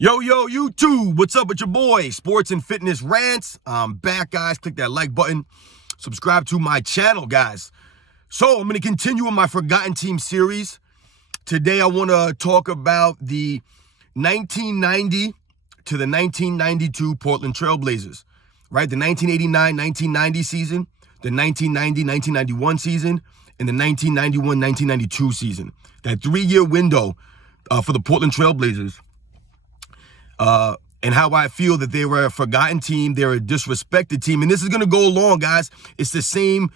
Yo, YouTube, what's up with your boy? Sports and Fitness Rants. I'm back, guys. Click that like button. Subscribe to my channel, guys. So I'm going to continue with my Forgotten Team series. Today, I want to talk about the 1990 to the 1992 Portland Trailblazers, right? The 1989-1990 season, the 1990-1991 season, and the 1991-1992 season. That 3-year window for the Portland Trailblazers. And how I feel that they were a forgotten team, they're a disrespected team. And this is going to go along, guys. It's the same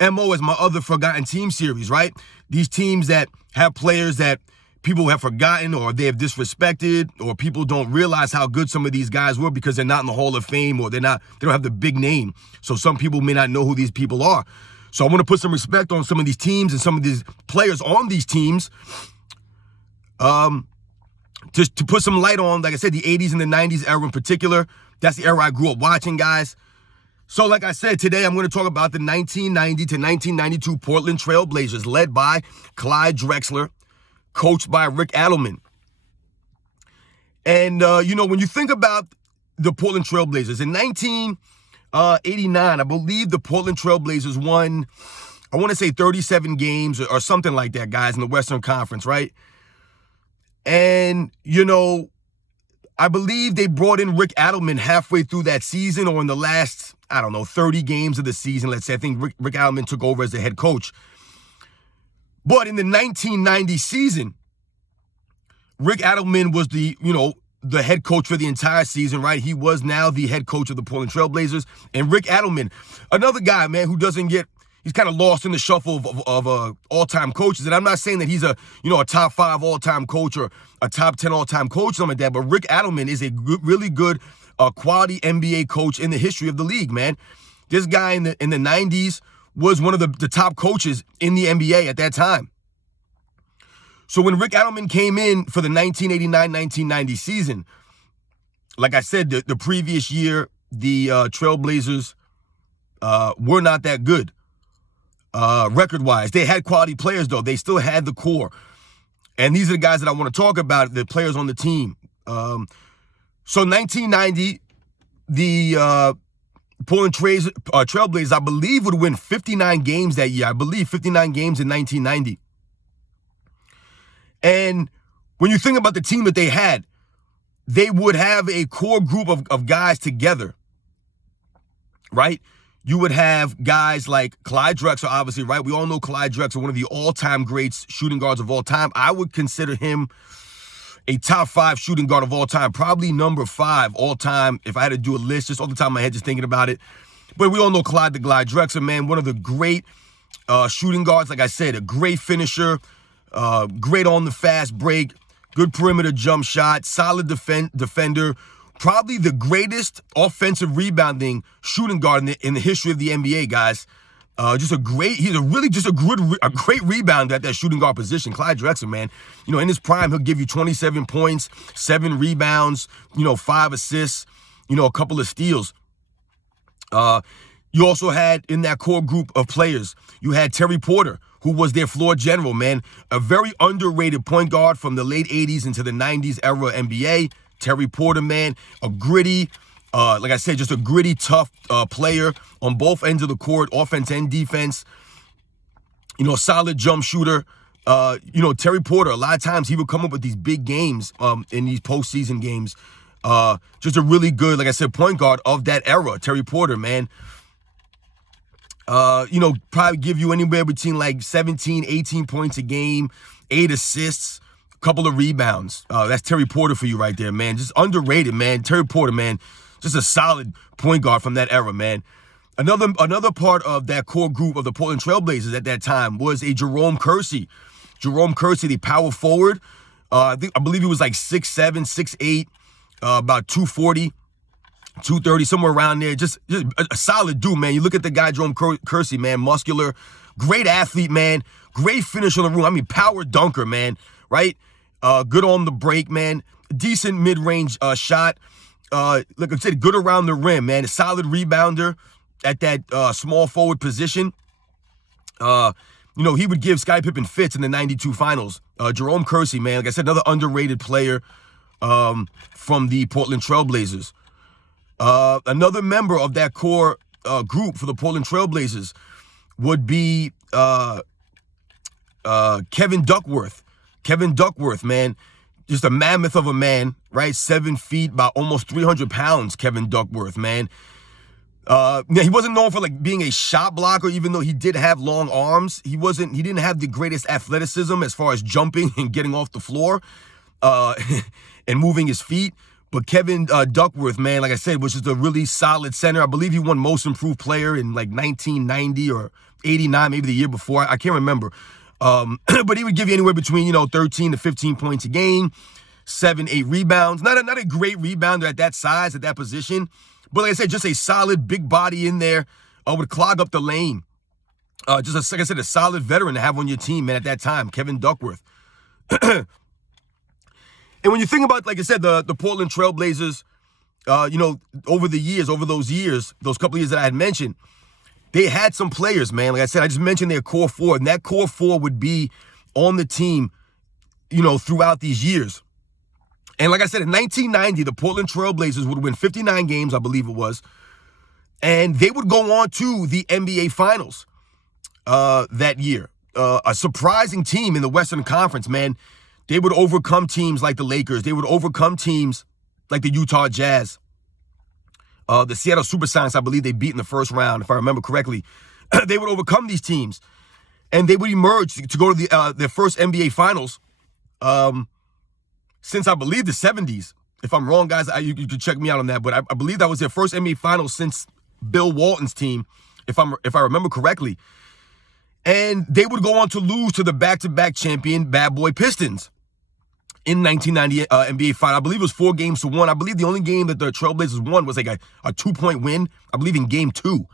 MO as my other Forgotten Team series, right? These teams that have players that people have forgotten or they have disrespected, or people don't realize how good some of these guys were because they're not in the Hall of Fame, or they don't have the big name. So some people may not know who these people are. So I want to put some respect on some of these teams and some of these players on these teams. Just to put some light on, like I said, the 80s and the 90s era in particular. That's the era I grew up watching, guys. So like I said, today I'm going to talk about the 1990 to 1992 Portland Trailblazers, led by Clyde Drexler, coached by Rick Adelman. And, when you think about the Portland Trailblazers, in 1989, I believe the Portland Trailblazers won, I want to say 37 games or something like that, guys, in the Western Conference, right? And, I believe they brought in Rick Adelman halfway through that season, or in the last, 30 games of the season, let's say. I think Rick Adelman took over as the head coach. But in the 1990 season, Rick Adelman was the head coach for the entire season, right? He was now the head coach of the Portland Trailblazers. And Rick Adelman, another guy, man, who he's kind of lost in the shuffle of all-time coaches. And I'm not saying that he's a top 5 all-time coach or a top 10 all-time coach, something like that. But Rick Adelman is a really good quality NBA coach in the history of the league, man. This guy in the 90s was one of the top coaches in the NBA at that time. So when Rick Adelman came in for the 1989-1990 season, like I said, the previous year, the Trailblazers were not that good. Record-wise. They had quality players, though. They still had the core. And these are the guys that I want to talk about, the players on the team. So 1990, the Portland Trailblazers, I believe, would win 59 games that year. I believe 59 games in 1990. And when you think about the team that they had, they would have a core group of guys together, right? You would have guys like Clyde Drexler, obviously, right? We all know Clyde Drexler, one of the all-time greats shooting guards of all time. I would consider him a top 5 shooting guard of all time, probably number 5 all time. If I had to do a list, just off the top of my head, just thinking about it. But we all know Clyde Drexler, man, one of the great shooting guards. Like I said, a great finisher, great on the fast break, good perimeter jump shot, solid defender. Probably the greatest offensive rebounding shooting guard in the history of the NBA, guys. He's a great rebounder at that shooting guard position. Clyde Drexler, man, in his prime, he'll give you 27 points, 7 rebounds, 5 assists, a couple of steals. You also had in that core group of players, you had Terry Porter, who was their floor general, man. A very underrated point guard from the late 80s into the 90s era NBA. Terry Porter, man, a gritty, like I said, just a gritty, tough player on both ends of the court, offense and defense. Solid jump shooter. Terry Porter, a lot of times he would come up with these big games in these postseason games. Just a really good, like I said, point guard of that era. Terry Porter, man. Probably give you anywhere between like 17, 18 points a game, 8 assists. Couple of rebounds. That's Terry Porter for you right there, man. Just underrated, man. Terry Porter, man. Just a solid point guard from that era, man. Another part of that core group of the Portland Trailblazers at that time was a Jerome Kersey. Jerome Kersey, the power forward. I believe he was like 6'7", 6'8", about 240, 230, somewhere around there. Just a solid dude, man. You look at the guy, Jerome Kersey, man. Muscular, great athlete, man. Great finish on the rim. I mean, power dunker, man. Right? Good on the break, man. Decent mid-range shot. Like I said, good around the rim, man. A solid rebounder at that small forward position. He would give Scottie Pippen fits in the 92 finals. Jerome Kersey, man, like I said, another underrated player. from the Portland Trailblazers. Another member of that core group for the Portland Trailblazers would be Kevin Duckworth. Kevin Duckworth, man, just a mammoth of a man, right? 7 feet, about almost 300 pounds, Kevin Duckworth, man. He wasn't known for like being a shot blocker, even though he did have long arms. He didn't have the greatest athleticism as far as jumping and getting off the floor, and moving his feet. But Kevin Duckworth, man, like I said, was just a really solid center. I believe he won Most Improved Player in like 1990 or 89, maybe the year before. I can't remember. But he would give you anywhere between, 13 to 15 points a game, 7, 8 rebounds. Not a great rebounder at that size, at that position. But like I said, just a solid big body in there would clog up the lane. Like I said, a solid veteran to have on your team, man, at that time, Kevin Duckworth. And when you think about, like I said, the Portland Trailblazers, over those couple of years that I had mentioned, they had some players, man. Like I said, I just mentioned their core four, and that core four would be on the team, throughout these years. And like I said, in 1990, the Portland Trailblazers would win 59 games, I believe it was, and they would go on to the NBA Finals that year. A surprising team in the Western Conference, man. They would overcome teams like the Lakers. They would overcome teams like the Utah Jazz. The Seattle Supersonics, I believe they beat in the first round, if I remember correctly. They would overcome these teams, and they would emerge to go to their first NBA Finals since, I believe, the 70s. If I'm wrong, guys, you can check me out on that. But I believe that was their first NBA Finals since Bill Walton's team, if I remember correctly. And they would go on to lose to the back-to-back champion Bad Boy Pistons in 1990 NBA Final. I believe it was 4-1. I believe the only game that the Trailblazers won was like a 2-point win, I believe in game 2,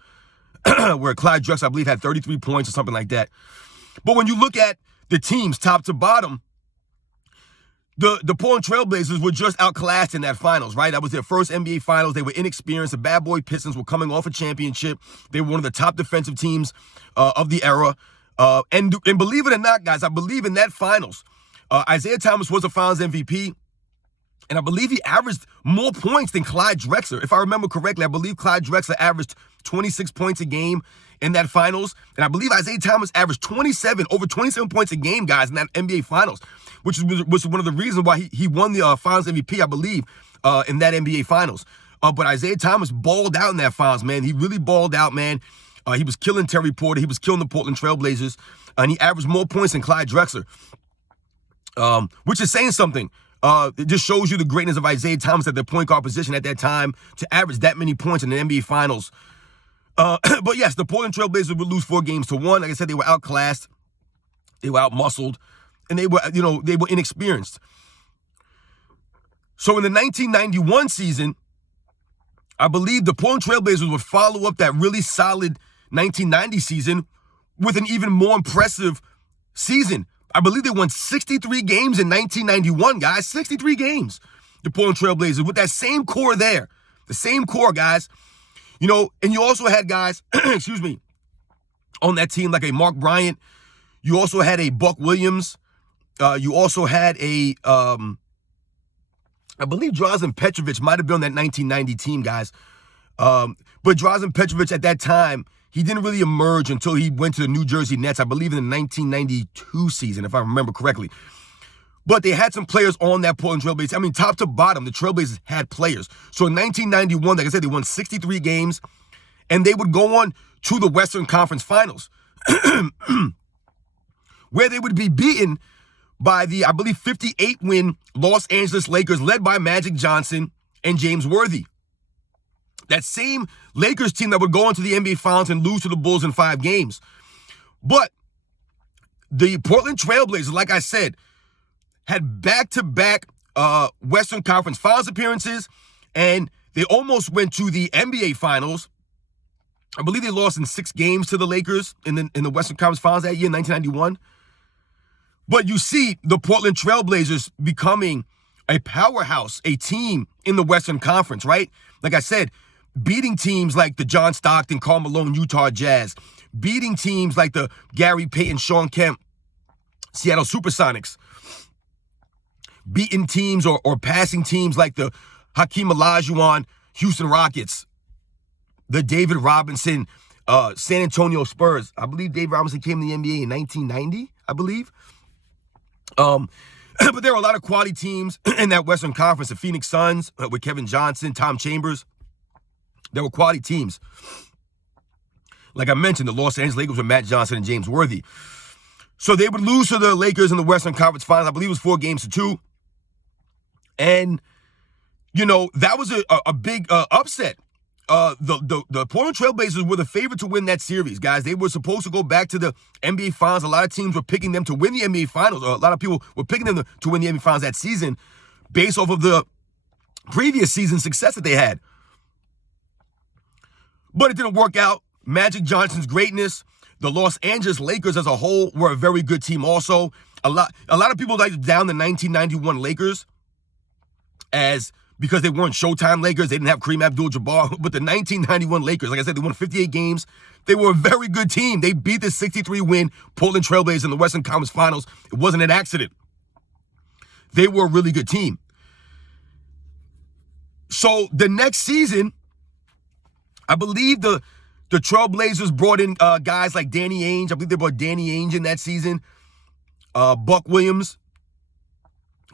where Clyde Drexler, I believe, had 33 points or something like that. But when you look at the teams top to bottom, the Portland Trailblazers were just outclassed in that finals, right? That was their first NBA Finals. They were inexperienced. The Bad Boy Pistons were coming off a championship. They were one of the top defensive teams of the era. And believe it or not, guys, I believe in that finals, Isaiah Thomas was a Finals MVP, and I believe he averaged more points than Clyde Drexler. If I remember correctly, I believe Clyde Drexler averaged 26 points a game in that finals, and I believe Isaiah Thomas averaged over 27 points a game, guys, in that NBA Finals, which was one of the reasons why he won the Finals MVP, I believe, in that NBA Finals. But Isaiah Thomas balled out in that finals, man. He really balled out, man. He was killing Terry Porter. He was killing the Portland Trailblazers, and he averaged more points than Clyde Drexler. Which is saying something. It just shows you the greatness of Isaiah Thomas at the point guard position at that time to average that many points in the NBA Finals. But yes, the Portland Trailblazers would lose 4-1. Like I said, they were outclassed, they were outmuscled, and they were inexperienced. So in the 1991 season, I believe the Portland Trailblazers would follow up that really solid 1990 season with an even more impressive season. I believe they won 63 games in 1991, guys. 63 games. The Portland Trailblazers with that same core there. The same core, guys. And you also had guys, excuse me, on that team like a Mark Bryant. You also had a Buck Williams. You also had I believe Drazen Petrovic might have been on that 1990 team, guys. But Drazen Petrovic at that time, he didn't really emerge until he went to the New Jersey Nets, I believe in the 1992 season, if I remember correctly. But they had some players on that Portland Trailblazers. I mean, top to bottom, the Trailblazers had players. So in 1991, like I said, they won 63 games, and they would go on to the Western Conference Finals, where they would be beaten by the, I believe, 58-win Los Angeles Lakers, led by Magic Johnson and James Worthy. That same Lakers team that would go into the NBA Finals and lose to the Bulls in 5 games. But the Portland Trailblazers, like I said, had back-to-back Western Conference Finals appearances, and they almost went to the NBA Finals. I believe they lost in 6 games to the Lakers in the Western Conference Finals that year, in 1991. But you see the Portland Trailblazers becoming a powerhouse, a team in the Western Conference, right? Like I said, beating teams like the John Stockton, Karl Malone, Utah Jazz, beating teams like the Gary Payton, Shawn Kemp, Seattle Supersonics, beating teams or passing teams like the Hakeem Olajuwon Houston Rockets, the David Robinson San Antonio Spurs. I believe David Robinson came to the NBA in 1990, I believe. But there are a lot of quality teams in that Western Conference. The Phoenix Suns with Kevin Johnson, Tom Chambers. There were quality teams. Like I mentioned, the Los Angeles Lakers with Matt Johnson and James Worthy. So they would lose to the Lakers in the Western Conference Finals. I believe it was 4-2. And, that was a big upset. The Portland Trailblazers were the favorite to win that series, guys. They were supposed to go back to the NBA Finals. A lot of teams were picking them to win the NBA Finals. A lot of people were picking them to win the NBA Finals that season based off of the previous season success that they had. But it didn't work out. Magic Johnson's greatness. The Los Angeles Lakers as a whole were a very good team also. A lot of people like to down the 1991 Lakers because they weren't Showtime Lakers. They didn't have Kareem Abdul-Jabbar. But the 1991 Lakers, like I said, they won 58 games. They were a very good team. They beat the 63-win Portland Trailblazers in the Western Conference Finals. It wasn't an accident. They were a really good team. So the next season, I believe the Trailblazers brought in guys like Danny Ainge. I believe they brought Danny Ainge in that season. Buck Williams,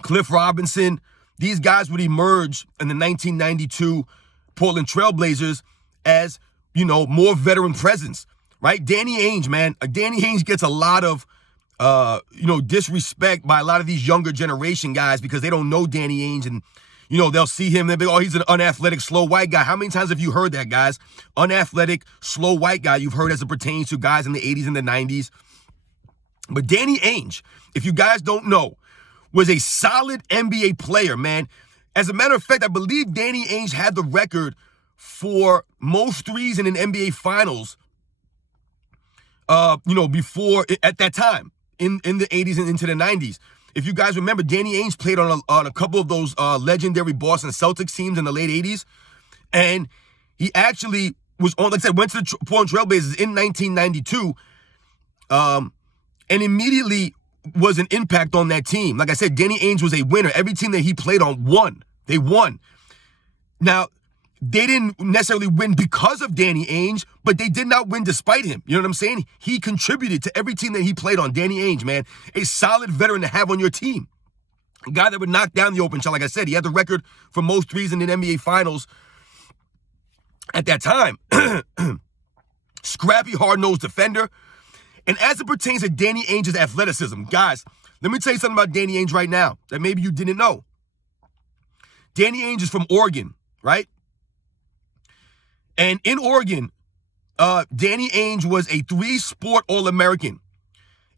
Cliff Robinson. These guys would emerge in the 1992 Portland Trailblazers as, more veteran presence, right? Danny Ainge, man. Danny Ainge gets a lot of, disrespect by a lot of these younger generation guys because they don't know Danny Ainge and, they'll see him and they'll be, oh, he's an unathletic, slow white guy. How many times have you heard that, guys? Unathletic, slow white guy you've heard as it pertains to guys in the 80s and the 90s. But Danny Ainge, if you guys don't know, was a solid NBA player, man. As a matter of fact, I believe Danny Ainge had the record for most threes in an NBA Finals, before, at that time, in the 80s and into the 90s. If you guys remember, Danny Ainge played on a couple of those legendary Boston Celtics teams in the late 80s. And he actually was on, like I said, went to the Portland Trailblazers in 1992 and immediately was an impact on that team. Like I said, Danny Ainge was a winner. Every team that he played on won. They won. Now, they didn't necessarily win because of Danny Ainge, but they did not win despite him. You know what I'm saying? He contributed to every team that he played on. Danny Ainge, man, a solid veteran to have on your team. A guy that would knock down the open shot. Like I said, he had the record for most threes in the NBA Finals at that time. Scrappy, hard-nosed defender. And as it pertains to Danny Ainge's athleticism, guys, let me tell you something about Danny Ainge right now that maybe you didn't know. Danny Ainge is from Oregon, right? And in Oregon, Danny Ainge was a 3-sport All-American.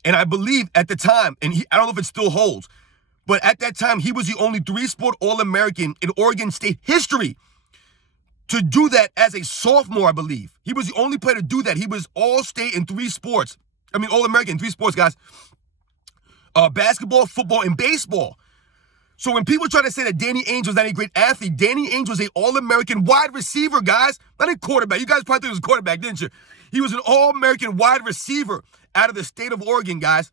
And I believe at the time, and I don't know if it still holds, but at that time, he was the only 3-sport All-American in Oregon State history to do that as a sophomore, I believe. He was the only player to do that. He was All-State in 3 sports. All-American in 3 sports, guys. Basketball, football, and baseball. So when people try to say that Danny Ainge was not a great athlete, Danny Ainge was an All-American wide receiver, guys. Not a quarterback. You guys probably thought he was a quarterback, didn't you? He was an All-American wide receiver out of the state of Oregon, guys.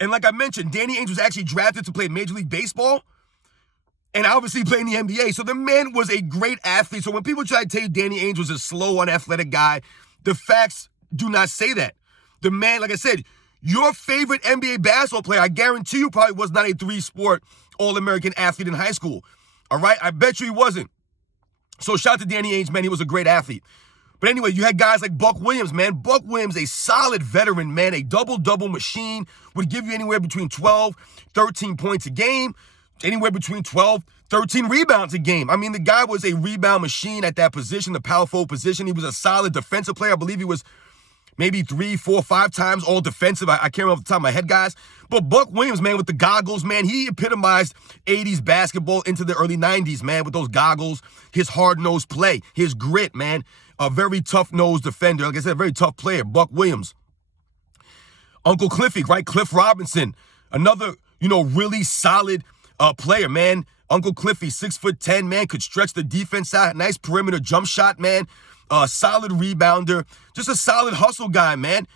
And like I mentioned, Danny Ainge was actually drafted to play Major League Baseball and obviously play in the NBA. So the man was a great athlete. So when people try to tell you Danny Ainge was a slow, unathletic guy, the facts do not say that. The man, like I said, your favorite NBA basketball player, I guarantee you probably was not a 3-sport All-American athlete in high school. All right? I bet you he wasn't. So shout out to Danny Ainge, man. He was a great athlete. But anyway, you had guys like Buck Williams, man. Buck Williams, a solid veteran, man. A double-double machine. Would give you anywhere between 12, 13 points a game. Anywhere between 12, 13 rebounds a game. I mean, the guy was a rebound machine at that position, the power forward position. He was a solid defensive player. I believe he was maybe 3, 4, 5 times all defensive. I can't remember off the top of my head, guys. But Buck Williams, man, with the goggles, man, he epitomized 80s basketball into the early 90s, man, with those goggles, his hard-nosed play, his grit, man. A very tough-nosed defender. Like I said, a very tough player, Buck Williams. Uncle Cliffy, right? Cliff Robinson, another, really solid player, man. Uncle Cliffy, 6'10", man, could stretch the defense out. Nice perimeter jump shot, man. Solid rebounder. Just a solid hustle guy, man.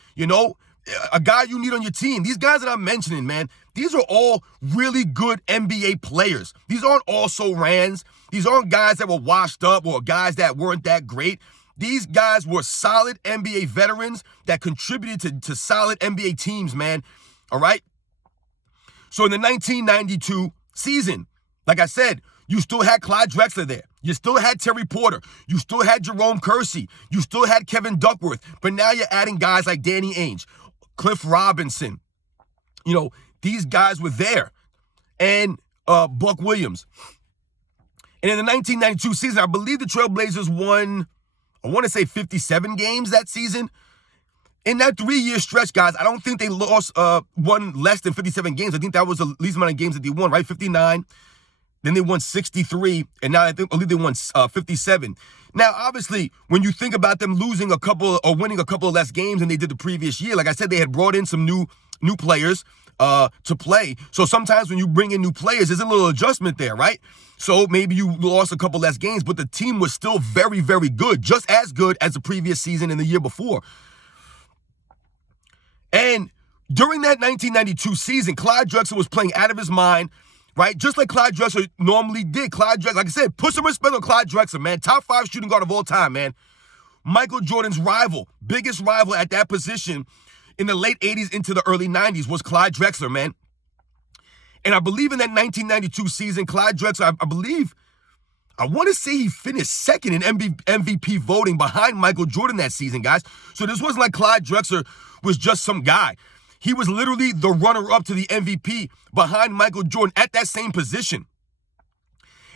A guy you need on your team. These guys that I'm mentioning, man, These are all really good NBA players. These aren't also-rans. These aren't guys that were washed up or guys that weren't that great. These guys were solid NBA veterans that contributed to solid NBA teams, man. All right? So in the 1992 season, like I said, you still had Clyde Drexler there. You still had Terry Porter. You still had Jerome Kersey. You still had Kevin Duckworth. But now you're adding guys like Danny Ainge, Cliff Robinson. You know, these guys were there. And Buck Williams. And in the 1992 season, I believe the Trailblazers won, I want to say 57 games that season. In that 3-year stretch, guys, I don't think they won less than 57 games. I think that was the least amount of games that they won, right? 59. Then they won 63, and now I believe they won 57. Now, obviously, when you think about them losing a couple or winning a couple of less games than they did the previous year, like I said, they had brought in some new players to play. So sometimes when you bring in new players, there's a little adjustment there, right? So maybe you lost a couple less games, but the team was still very, very good, just as good as the previous season and the year before. And during that 1992 season, Clyde Drexler was playing out of his mind, right? Just like Clyde Drexler normally did. Clyde Drexler, like I said, put some respect on Clyde Drexler, man. Top 5 shooting guard of all time, man. Michael Jordan's rival, biggest rival at that position in the late 80s into the early 90s was Clyde Drexler, man. And I believe in that 1992 season, Clyde Drexler, I want to say he finished second in MVP voting behind Michael Jordan that season, guys. So this wasn't like Clyde Drexler was just some guy. He was literally the runner-up to the MVP behind Michael Jordan at that same position.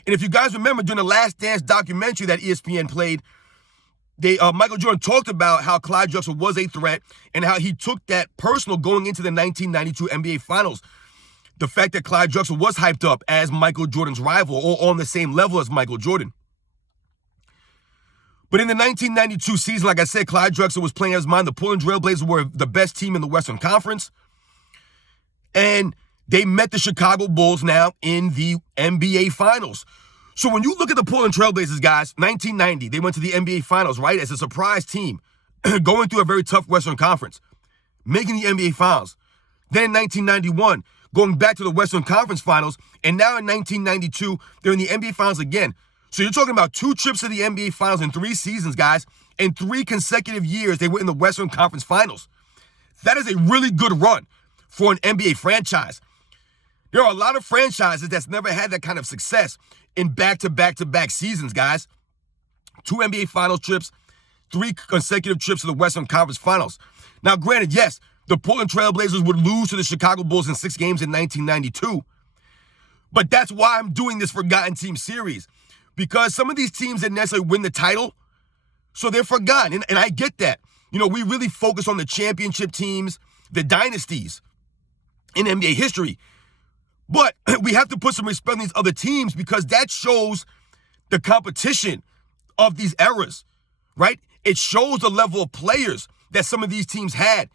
And if you guys remember, during the Last Dance documentary that ESPN played, Michael Jordan talked about how Clyde Drexler was a threat and how he took that personal going into the 1992 NBA Finals. The fact that Clyde Drexler was hyped up as Michael Jordan's rival or on the same level as Michael Jordan. But in the 1992 season, like I said, Clyde Drexler was playing out of his mind. The Portland Trailblazers were the best team in the Western Conference. And they met the Chicago Bulls now in the NBA Finals. So when you look at the Portland Trailblazers, guys, 1990, they went to the NBA Finals, right, as a surprise team, going through a very tough Western Conference, making the NBA Finals. Then in 1991, going back to the Western Conference Finals, and now in 1992, they're in the NBA Finals again. So you're talking about 2 trips to the NBA Finals in 3 seasons, guys. In 3 consecutive years, they were in the Western Conference Finals. That is a really good run for an NBA franchise. There are a lot of franchises that's never had that kind of success in back-to-back-to-back seasons, guys. 2 NBA Finals trips, 3 consecutive trips to the Western Conference Finals. Now, granted, yes, the Portland Trailblazers would lose to the Chicago Bulls in 6 games in 1992. But that's why I'm doing this Forgotten Team series. Because some of these teams didn't necessarily win the title, so they're forgotten. And I get that. You know, we really focus on the championship teams, the dynasties in NBA history. But we have to put some respect on these other teams because that shows the competition of these eras, right? It shows the level of players that some of these teams had,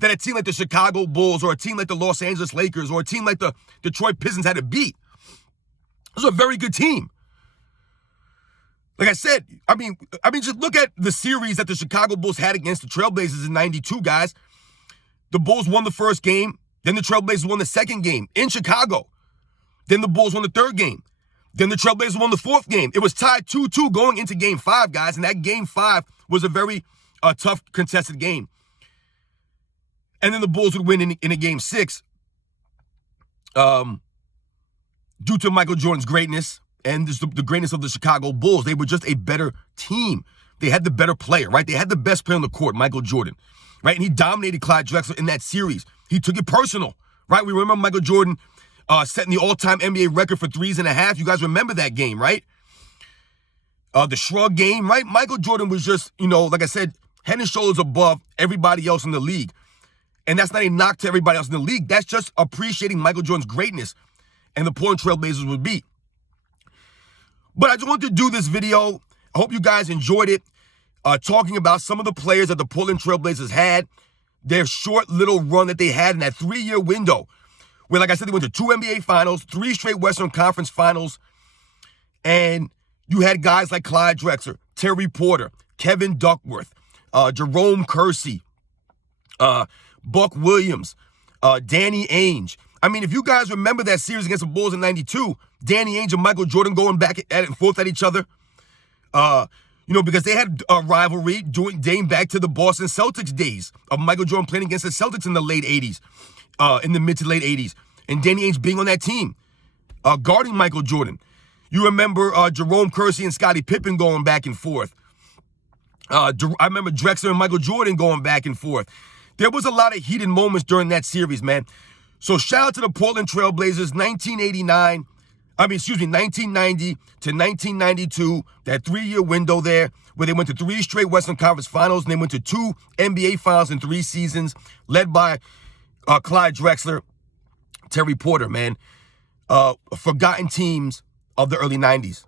that a team like the Chicago Bulls or a team like the Los Angeles Lakers or a team like the Detroit Pistons had to beat. It was a very good team. Like I said, I mean, just look at the series that the Chicago Bulls had against the Trailblazers in 92, guys. The Bulls won the first game. Then the Trailblazers won the second game in Chicago. Then the Bulls won the third game. Then the Trailblazers won the fourth game. It was tied 2-2 going into Game 5, guys. And that Game 5 was a very tough, contested game. And then the Bulls would win in a Game 6 due to Michael Jordan's greatness and the greatness of the Chicago Bulls. They were just a better team. They had the better player, right? They had the best player on the court, Michael Jordan, right? And he dominated Clyde Drexler in that series. He took it personal, right? We remember Michael Jordan setting the all-time NBA record for 3.5. You guys remember that game, right? The shrug game, right? Michael Jordan was just, you know, like I said, head and shoulders above everybody else in the league. And that's not a knock to everybody else in the league. That's just appreciating Michael Jordan's greatness. And the Portland Trailblazers would beat. But I just wanted to do this video. I hope you guys enjoyed it. Talking about some of the players that the Portland Trailblazers had. Their short little run that they had in that 3-year window. Where, like I said, they went to 2 NBA Finals, 3 straight Western Conference Finals. And you had guys like Clyde Drexler, Terry Porter, Kevin Duckworth, Jerome Kersey, Buck Williams, Danny Ainge. I mean, if you guys remember that series against the Bulls in 92, Danny Ainge and Michael Jordan going back at and forth at each other, because they had a rivalry dating back to the Boston Celtics days of Michael Jordan playing against the Celtics in the late 80s, in the mid to late 80s, and Danny Ainge being on that team, guarding Michael Jordan. You remember Jerome Kersey and Scottie Pippen going back and forth. I remember Drexler and Michael Jordan going back and forth. There was a lot of heated moments during that series, man. So shout out to the Portland Trailblazers, 1990 to 1992, that 3-year window there where they went to 3 straight Western Conference Finals and they went to 2 NBA Finals in 3 seasons, led by Clyde Drexler, Terry Porter, man. Forgotten teams of the early 90s.